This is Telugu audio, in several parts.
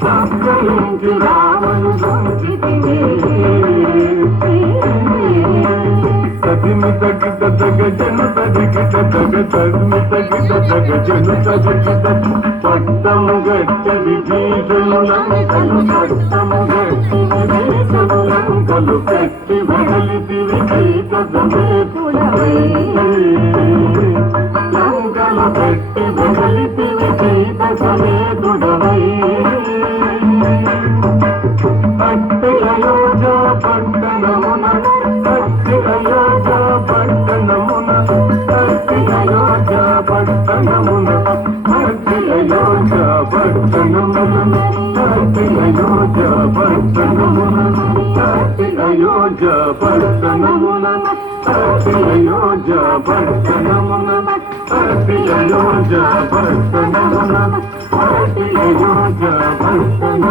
Stop. నుంచి రామను సంచితిని తదిమి తగిట తగజను తదిగిట తగ తదిమి తగిట తగజను తదిగిట పట్టము గట్టి విభీషణులంకలు పట్టము గట్టి విభీషణులంకలు పెట్టి వదలితి విజీత సమేతుడవై లంకలు పెట్టి వదలితి విజీత సమేతుడవై అట్టి అయోధ్య పట్టణమున అట్టి అయోధ్య పట్టణమున అట్టి అయోధ్య పట్టణమున అట్టి అయోధ్య పట్టణమున అట్టి అయోధ్య పట్టణమున అట్టి అయోధ్య పట్టణమున అట్టి అయోధ్య పట్టణమున అట్టి అయోధ్య పట్టణమున అట్టి అయోధ్య పట్టణమున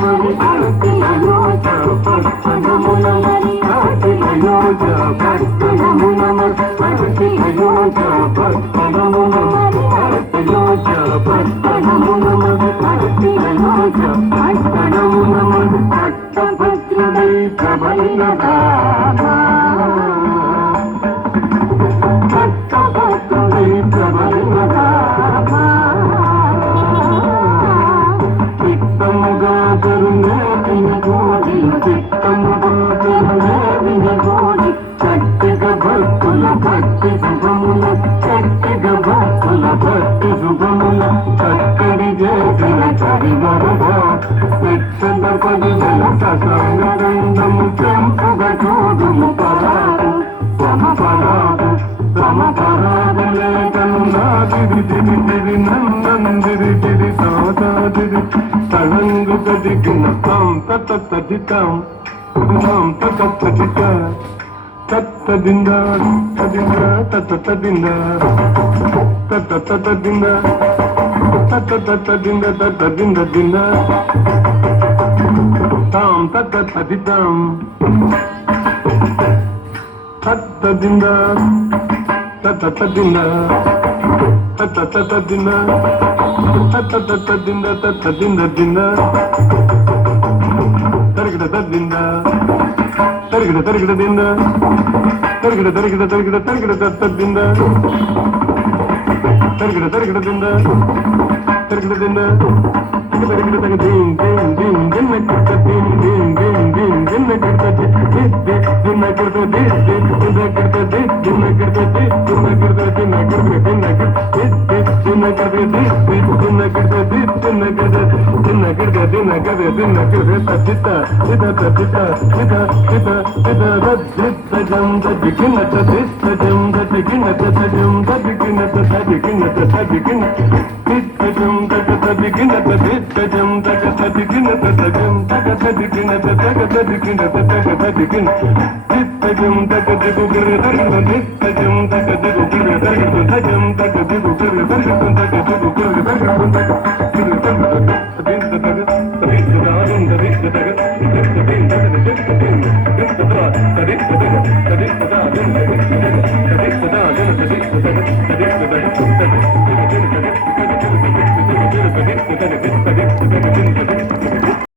మరి అట్టి అయోధ్య పట్టణమున మరి అట్టి అయోధ్య పట్టణమున మరి అట్టి అయోధ్య పట్టణమున మరి అట్టి అయోధ్య పట్టణమున మరి అట్టి అయోధ్య పట్టణమున మరి పట్టభద్రుడై ప్రబలిన రామా పట్టభద్రుడై ప్రబలిన రామా చిత్తముగా కరుణేతిని గోడి చిత్తముగా కరుణేతిని గోడి చట్టిగా భక్తుల భక్తి శుభముల చట్టిగా భక్తుల భక్తి శుభముల చక్కడి చేసిన చరివరగా పెచ్చద పదిల ససంగరంగము చెంపుగా చూడుము పరాదు సమపరాదు సమపరాదులేకను నాదిరి దిరి దిరి నందిరి గిరి తాదాదిరి తడంగు తదిగిన తాం తత తదితాం తాం తత తదిత తత్తదింద తదింద తత తదింద తత తతదింద తత తతదింద తతదింద దింద తాం తత తదితాం తత్తదింద తత తదింద తత తతదింద తత తతదింద తతదింద దింద తరిగిడ తద్దింద తరిగిడ తరిగిడ దింద తరిగిడ తరిగిడ తరిగిడ తరిగిడ తద్దింద తరిగిడ తరిగిడ దింద తరిగిడ దింద తరిగిడ తగ దీం దీం దీం దిన్న కిట్ట దీం దీం దీం దీం దిన్న కిట్ట దిన్న కిట్ట దిన్న కిట్ట దిన్న కిట్ట దిన్న కిట్ట దిన్న కిట్ట దిన్న కిట్ట దిన్న కిట్ట దిన్న కిట్ట దిన్న కిట్ట దిన్న కిట్ట దిన్న కిట్ట తదిత తిద తదిత తిద తిద తిద రద్దిత జం దదికిన తదిత జం దదికిన తదజం దదికిన తదదికిన తదదికిన తిద జం దదికిన తదిత జం దదికిన తదజం దదికిన తదదికిన తదదికిన తిద జం దదికు గిర దదికిన తిద జం దదికు గిర దదికిన తదజం దదికు గిర దదికిన తదదికు గిర దదికిన